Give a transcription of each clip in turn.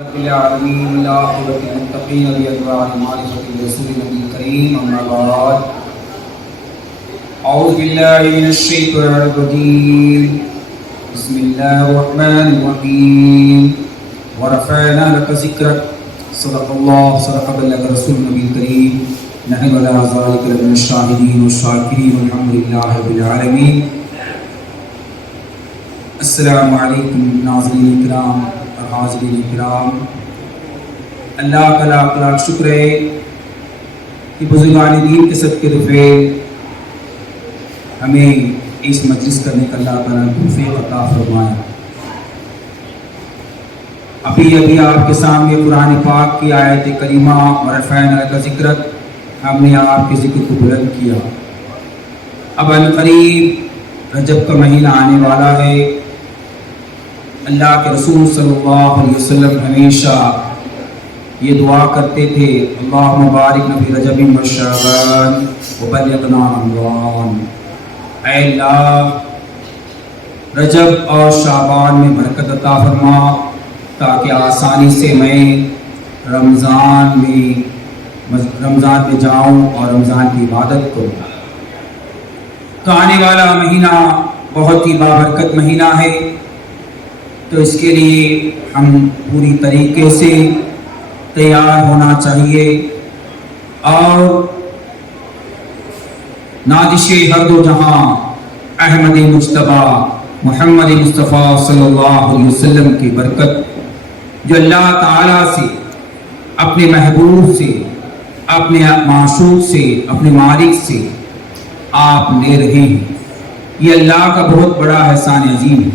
رب العالمین والعاقبۃ للمتقین بأنواع معرفۃ الرسول نبی کریم اما بعد اعوذ باللہ من الشیطان الرجیم بسم اللہ الرحمن الرحیم ورفعنا لك ذکرک صدق اللہ صدق بلغ رسول نبی کریم نحن علی ذلک لمن الشاہدین والشاکرین والحمد للہ رب العالمین۔ السلام علیکم ناظرین کرام اور حاضرین کرام، اللہ کا لاکھ لاکھ شکر ہے کہ بزرگان دین کے صدقے رفع ہمیں اس مجلس کرنے کا اللہ تعالیٰ نے توفیق عطا فرمایا۔ ابھی آپ کے سامنے قرآن پاک کی آیت کریمہ ورفعنا لک ذکرک، ہم نے آپ کے ذکر کو بلند کیا۔ اب عنقریب رجب کا مہینہ آنے والا ہے۔ اللہ کے رسول صلی اللہ علیہ وسلم ہمیشہ یہ دعا کرتے تھے، اللہم بارک فی رجب و شعبان وبلغنا رمضان۔ اے اللہ رجب اور شعبان میں برکت عطا فرما تاکہ آسانی سے میں رمضان میں جاؤں اور رمضان کی عبادت کروں۔ تو آنے والا مہینہ بہت ہی بابرکت مہینہ ہے، تو اس کے لیے ہم پوری طریقے سے تیار ہونا چاہیے اور نازش ہر دو جہاں احمد مجتبیٰ محمد مصطفیٰ صلی اللہ علیہ وسلم کی برکت جو اللہ تعالیٰ سے، اپنے محبوب سے، اپنے معشوق سے، اپنے مالک سے آپ لے رہے ہیں، یہ اللہ کا بہت بڑا احسان عظیم ہے۔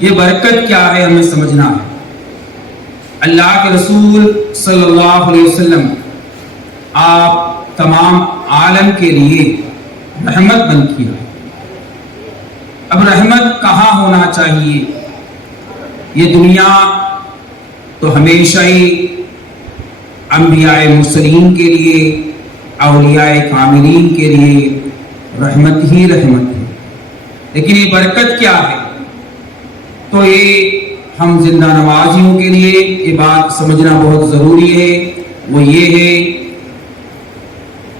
یہ برکت کیا ہے ہمیں سمجھنا ہے۔ اللہ کے رسول صلی اللہ علیہ وسلم آپ تمام عالم کے لیے رحمت بن کیا۔ اب رحمت کہاں ہونا چاہیے؟ یہ دنیا تو ہمیشہ ہی انبیاء مرسلین کے لیے، اولیاء کاملین کے لیے رحمت ہی رحمت ہے، لیکن یہ برکت کیا ہے؟ تو یہ ہم زندہ نوازیوں کے لیے یہ بات سمجھنا بہت ضروری ہے۔ وہ یہ ہے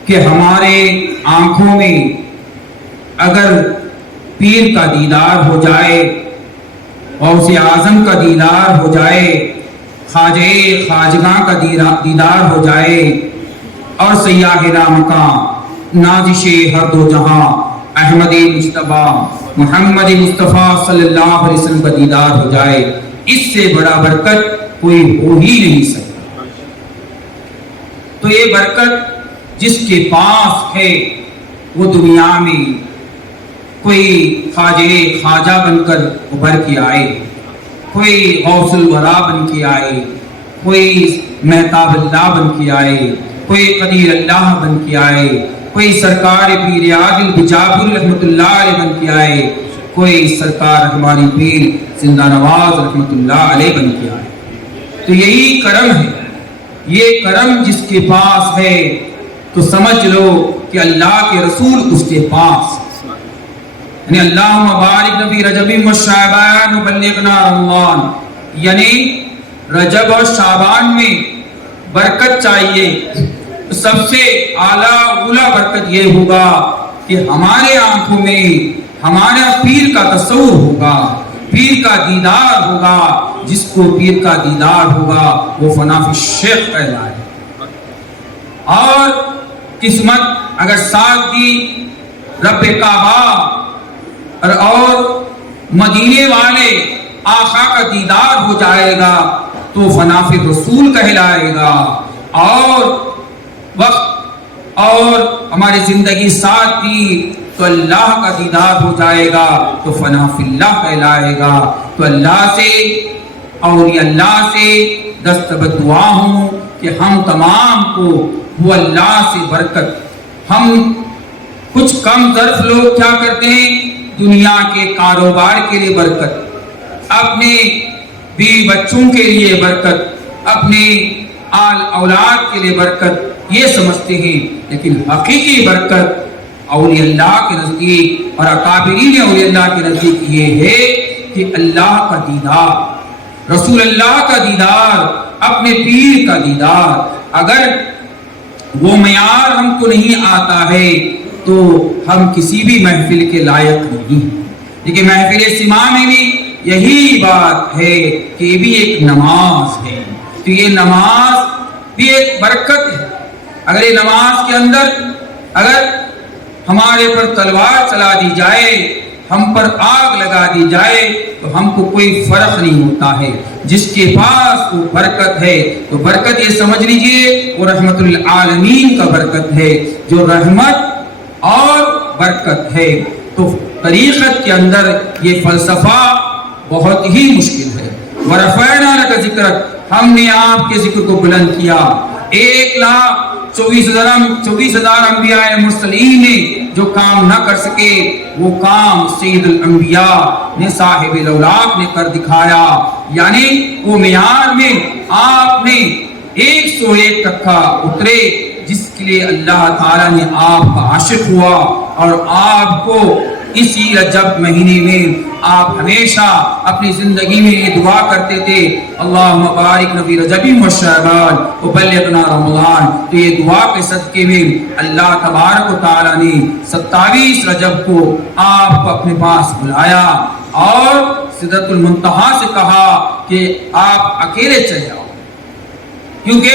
کہ ہمارے آنکھوں میں اگر پیر کا دیدار ہو جائے، غوث اعظم کا دیدار ہو جائے، خواجہ خواجگاں کا دیدار ہو جائے اور سیاح لامکاں نازش ہر دو جہاں احمد مجتبیٰ محمد مصطفیٰ صلی اللہ علیہ وسلم کا دیدار ہو جائے، اس سے بڑا برکت کوئی ہو ہی نہیں سکتا۔ تو یہ برکت جس کے پاس ہے وہ دنیا میں کوئی خواجہ بن کر ابھر کے آئے، کوئی غوث الورا بن کے آئے، کوئی مہتاب اللہ بن کے آئے، کوئی قدیر اللہ بن کے آئے، کوئی سرکار پیر عادل بجابر رحمۃ اللہ علیہ بن کے آئے، کوئی سرکار ہماری پیر زندہ نواز رحمۃ اللہ علیہ بن کے آئے۔ تو یہی کرم ہے، یہ کرم جس کے پاس ہے تو سمجھ لو کہ اللہ کے رسول اس کے پاس، یعنی اللہم بارک فی رجب و شعبان وبلغنا رمضان، یعنی رجب اور شعبان میں برکت چاہیے۔ سب سے اعلیٰ اولا برکت یہ ہوگا کہ ہمارے آنکھوں میں ہمارا پیر کا تصور ہوگا، پیر کا دیدار ہوگا۔ جس کو پیر کا دیدار ہوگا وہ فنا فی الشیخ کہلائے۔ اور قسمت اگر ساتھ دی رب کعبہ اور مدینے والے آقا کا دیدار ہو جائے گا تو فنا فی رسول کہلائے گا، اور وقت اور ہماری زندگی ساتھ دی تو اللہ کا دیدار ہو جائے گا تو فنا فی اللہ کہلائے گا۔ تو اللہ سے اور اللہ سے دستبد دعا ہوں کہ ہم تمام کو وہ اللہ سے برکت، ہم کچھ کم ظرف لوگ کیا کرتے ہیں، دنیا کے کاروبار کے لیے برکت، اپنے بیوی بچوں کے لیے برکت، اپنے آل اولاد کے لیے برکت یہ سمجھتے ہیں، لیکن حقیقی برکت اولیاء اللہ کے نزدیک اور اکابرین اولیاء اللہ کے نزدیک یہ ہے کہ اللہ کا دیدار، رسول اللہ کا دیدار، اپنے پیر کا دیدار، اگر وہ معیار ہم کو نہیں آتا ہے تو ہم کسی بھی محفل کے لائق نہیں۔ لیکن محفل سما میں بھی یہی بات ہے کہ یہ بھی ایک نماز ہے، تو یہ نماز بھی ایک برکت ہے۔ اگر یہ نماز کے اندر اگر ہمارے پر تلوار چلا دی جائے، ہم پر آگ لگا دی جائے تو ہم کو کوئی فرق نہیں ہوتا ہے۔ جس کے پاس وہ برکت ہے تو برکت یہ سمجھ لیجئے وہ رحمت للعالمین کا برکت ہے، جو رحمت اور برکت ہے۔ تو طریقت کے اندر یہ فلسفہ بہت ہی مشکل ہے۔ وَرَفَعْنَا لَكَ ذِكْرَكَ، ہم نے آپ کے ذکر کو بلند کیا۔ 1,24,000 انبیاء مرسلین نے جو کام نہ کر سکے وہ کام سید الانبیاء نے، صاحب الاولاق نے کر دکھایا۔ یعنی وہ معیار میں آپ نے 101 ٹکا اترے، جس کے لیے اللہ تعالیٰ نے آپ کا عاشق ہوا، اور آپ کو اسی رجب مہینے میں آپ ہمیشہ اپنی زندگی میں یہ دعا کرتے تھے، اللہم بارک فی رجب و شعبان وبلغنا رمضان۔ تو یہ دعا کے صدقے میں اللہ تبارک و تعالیٰ نے 27 رجب کو آپ کو اپنے پاس بلایا اور سدرۃ المنتہا سے کہا کہ آپ اکیلے چلے جاؤ، کیونکہ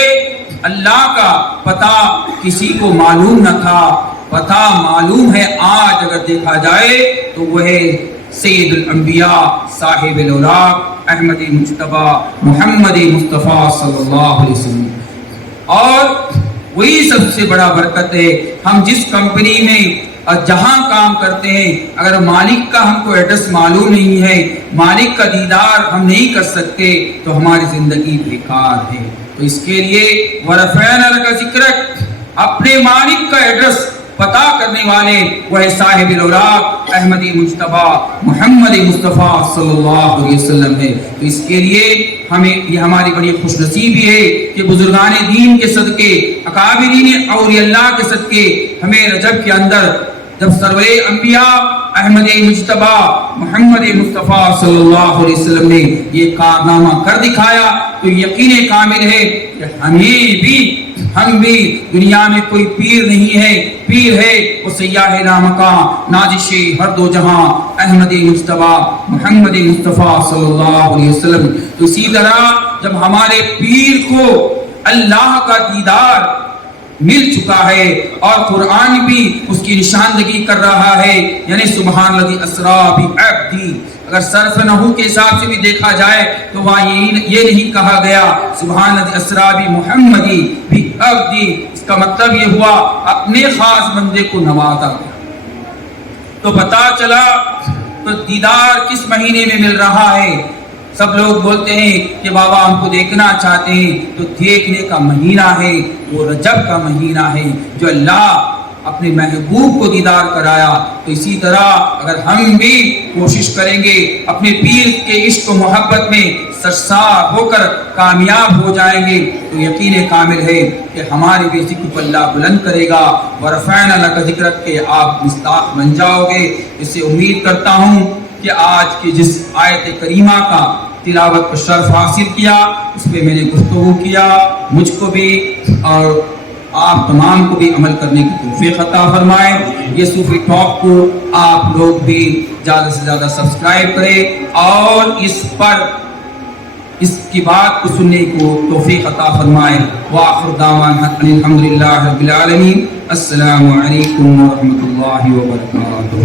اللہ کا پتہ کسی کو معلوم نہ تھا۔ پتہ معلوم ہے آج اگر دیکھا جائے تو وہ ہے سید الانبیاء، صاحب الاولاق، احمد مجتبی محمد مصطفیٰ صلی اللہ علیہ وسلم۔ اور وہی سب سے بڑا برکت ہے، ہم جس کمپنی میں جہاں کام کرتے ہیں اگر مالک کا ہم کو ایڈریس معلوم نہیں ہے، مالک کا دیدار ہم نہیں کر سکتے تو ہماری زندگی بیکار ہے۔ تو اس کے لیے وَرَفَعْنَا لَكَ ذِكْرَكَ، اپنے مالک کا ایڈریس پتا کرنے والے وہ صاحب الاولاق احمدی مجتبی محمد مصطفیٰ صلی اللہ علیہ وسلم ہے۔ تو اس کے لیے ہمیں یہ ہماری بڑی خوش نصیبی ہے کہ بزرگان دین کے صدقے، اکابرین اولیاء اللہ کے صدقے ہمیں رجب کے اندر جب سرور انبیاء احمد مجتبی محمد مصطفیٰ صلی اللہ علیہ وسلم نے یہ کارنامہ کر دکھایا تو یقین کامل ہے کہ ہم بھی دنیا میں کوئی پیر نہیں ہے، پیر ہے وہ سیاح لامکان نازش ہر دو جہاں احمد مجتبی محمد مصطفیٰ صلی اللہ علیہ وسلم۔ تو اسی طرح جب ہمارے پیر کو اللہ کا دیدار مل چکا ہے اور قرآن بھی اس کی نشاندہی کر رہا ہے، یعنی سبحان الذی اسریٰ بعبدہ، اگر صرف نحو کے حساب سے بھی دیکھا جائے تو وہاں یہ نہیں کہا گیا سبحان الذی اسریٰ بمحمد بعبدہ، اس کا مطلب یہ ہوا اپنے خاص بندے کو نوازا گیا۔ تو پتا چلا تو دیدار کس مہینے میں مل رہا ہے؟ سب لوگ بولتے ہیں کہ بابا ہم کو دیکھنا چاہتے ہیں، تو دیکھنے کا مہینہ ہے وہ رجب کا مہینہ ہے جو اللہ اپنے محبوب کو دیدار کرایا۔ تو اسی طرح اگر ہم بھی کوشش کریں گے اپنے پیر کے عشق و محبت میں سرشار ہو کر کامیاب ہو جائیں گے تو یقین کامل ہے کہ ہمارے بھی ذکر کو اللہ بلند کرے گا۔ وَرَفَعْنَا لَكَ ذِكْرَكَ کے آپ مصداق بن جاؤ گے۔ اس سے امید کرتا ہوں کہ آج کی جس آیت کریمہ کا تلاوت کو شرف حاصل کیا اس پہ میں نے گفتگو کیا، مجھ کو بھی اور آپ تمام کو بھی عمل کرنے کی توفیق عطا فرمائے۔ یہ صوفی ٹاک کو آپ لوگ بھی زیادہ سے زیادہ سبسکرائب کریں اور اس کی بات کو سننے کو توفیق عطا فرمائے۔ وآخر دعوانا الحمدللہ رب العالمین۔ السلام علیکم ورحمۃ اللہ وبرکاتہ۔